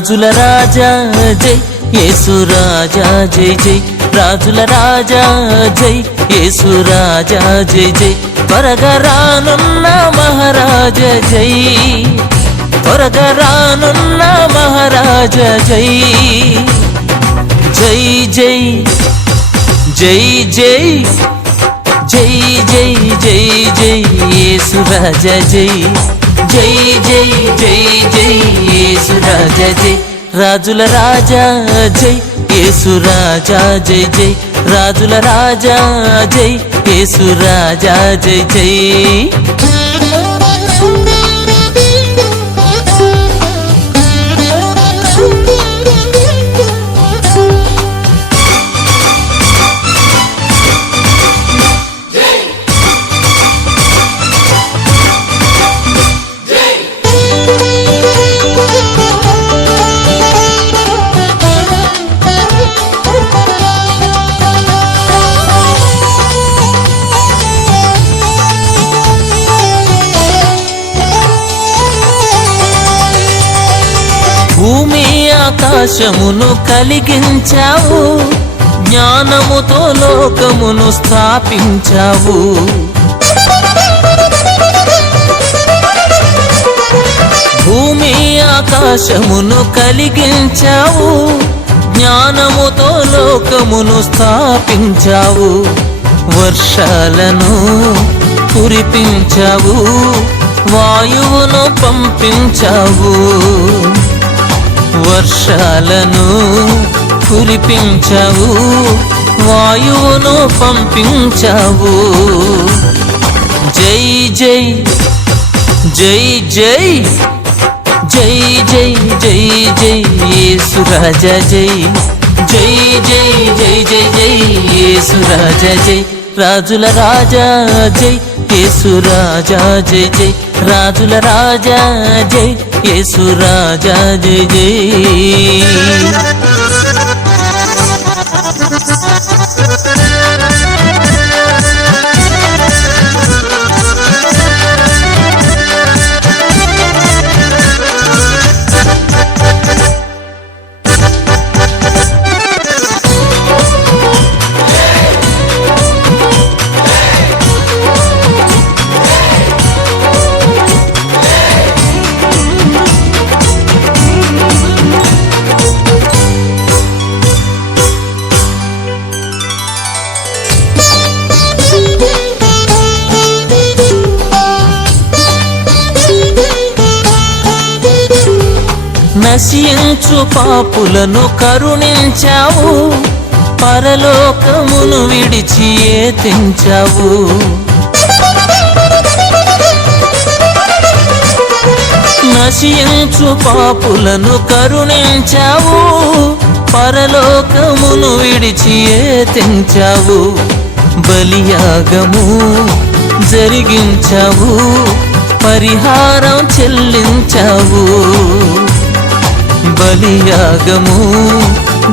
రాజుల రాజా జై యేసు రాజా జై జై రాజుల రాజా జై యేసు రాజా జై జై త్వరగా రానున్న మహారాజ జై త్వరగా రానున్న మహారాజ జై జై జై జై జై జై జై జై జై యేసు రాజా జై జై జై జై జై యేసు రాజా జై రాజుల రాజా జై యేసు రాజా జై జై రాజుల రాజా జై యేసు రాజా జై జై భూమి ఆకాశమును కలిగించావు జ్ఞానముతో లోకమును స్థాపించావు భూమి ఆకాశమును కలిగించావు జ్ఞానముతో లోకమును స్థాపించావు వర్షాలను కురిపించావు వాయువును పంపించావు వర్షాలను కురిపించావు వాయువును పంపించావు జై జై జై జై జై జై జై జై యేసు రాజా జై జై జై జై జై జై యేసు రాజా జై రాజుల రాజా జై యేసు రాజా జై జై రాజుల రాజా జై యేసు రాజా జై జై నశించు పాపులను కరుణించావు పరలోకమును విడిచి తెంచావు నశించు పాపులను కరుణించావు పరలోకమును విడిచి తెంచావు బలియాగము జరిగించావు పరిహారం చెల్లించావు బలియాగము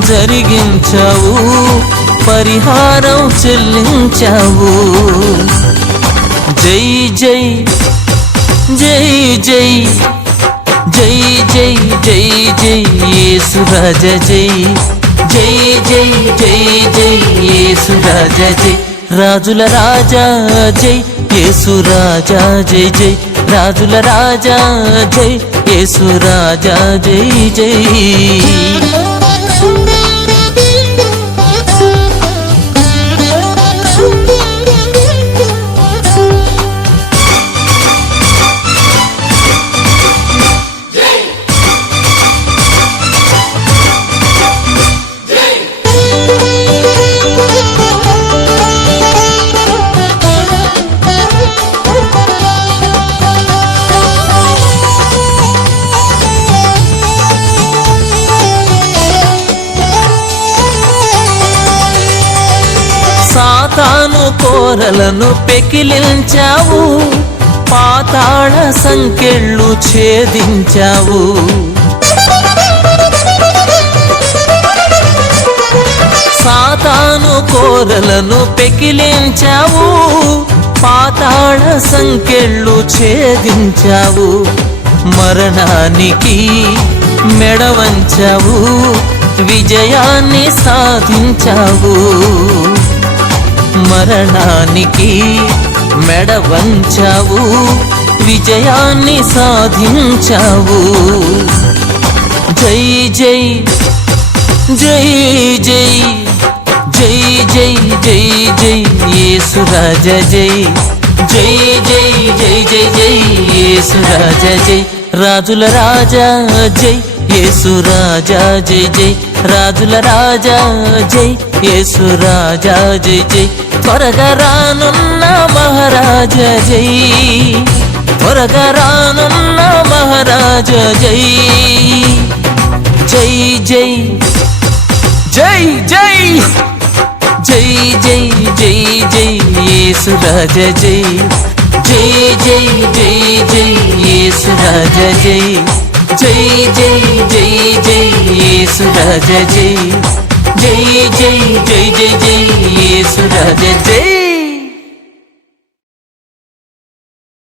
జరిగించావు పరిహారం చెల్లించావు జై జై జై జై జై జై జై జై యేసు రాజా జై జై జై జై జై యేసు రాజా జై రాజుల రాజా జై యేసు రాజా జై జై రాజుల రాజా జై యేసు రాజా జై జై సాతాను కోరలను పెకిలించావు పాతాళ సంకెళ్ళు ఛేదించావు సాతాను కోరలను పెకిలించావు పాతాళ సంకెళ్ళు ఛేదించావు మరణానికి మెడ వంచావు విజయాన్ని సాధించావు మరణానికి మెడ వంచావు విజయాన్ని సాధించావు జై జై జై జై జై జై జై జై యేసు రాజా జై జై జై జై జై జై యేసు రాజా జై రాజుల రాజా జై యేసు రాజా జై జై రాజుల రాజా జై యేసు రాజా జై జై త్వరగా రానున్న మహారాజా జై త్వరగా రానున్న మహారాజా జై జై జై జై జై జై జై జై జై యేసు రాజా జై జై జై జై జై యేసు రాజా జై జై జై జై జై యేసు రాజా జై జై జై జై జై జై యేసు రాజా జై